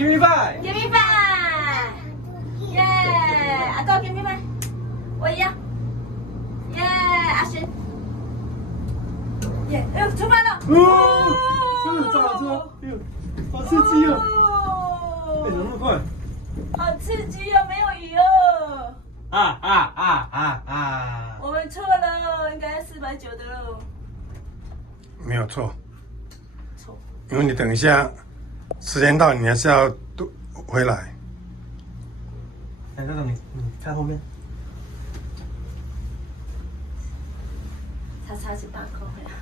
，give me five。Give me five。耶，阿哥 give me five。我一样。耶，阿勋。耶，哎呦，出发了。哦，这咋着？哎呦，好刺激哦！哎，怎么那么快？好刺激哦，没有鱼哦。我们错了，应该490的喽。没有错，错。因为你等一下时间到，你还是要回来。哎，那种你看后面。他差几把扣回来。